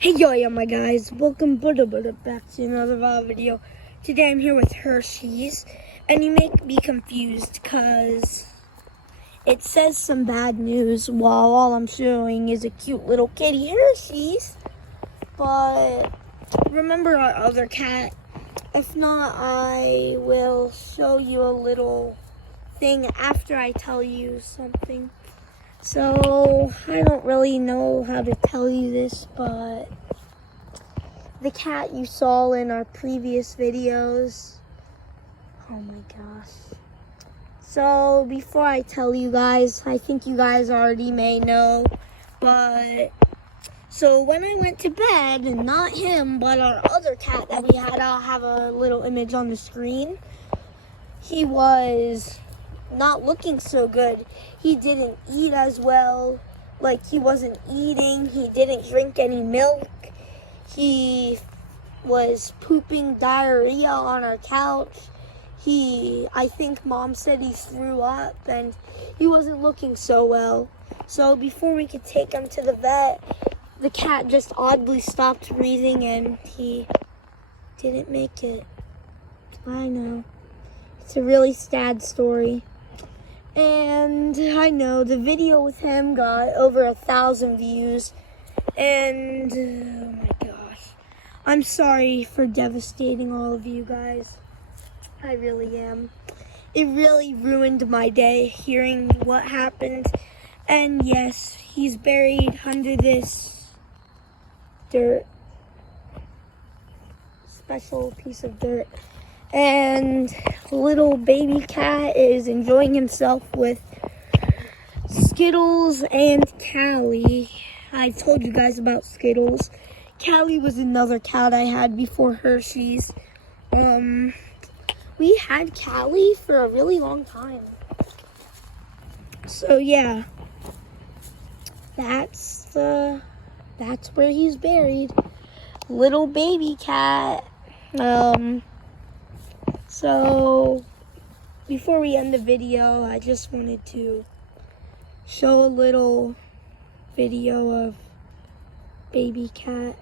Hey yo, yeah, my guys, welcome back to another video. Today I'm here with Hershey's, and you make me confused because it says some bad news while all I'm showing is a cute little kitty Hershey's. But remember our other cat? If not, I will show you a little thing after I tell you something. So, I don't really know how to tell you this, but the cat you saw in our previous videos, oh my gosh. So, before I tell you guys, I think you guys already may know, but, so when I went to bed, and not him, but our other cat that we had, I'll have a little image on the screen, he was not looking so good. He didn't eat as well. Like, he wasn't eating. He didn't drink any milk. He was pooping diarrhea on our couch. I think Mom said he threw up, and he wasn't looking so well. So before we could take him to the vet, the cat just oddly stopped breathing, and he didn't make it. I know. It's a really sad story. And I know the video with him got over 1,000 views. And oh my gosh, I'm sorry for devastating all of you guys. I really am. It really ruined my day hearing what happened. And yes, he's buried under this dirt, special piece of dirt. And little baby cat is enjoying himself with Skittles and Callie. I told you guys about Skittles. Callie was another cat I had before Hershey's. We had Callie for a really long time. So yeah, that's where he's buried. Little baby cat. So, before we end the video, I just wanted to show a little video of baby cat.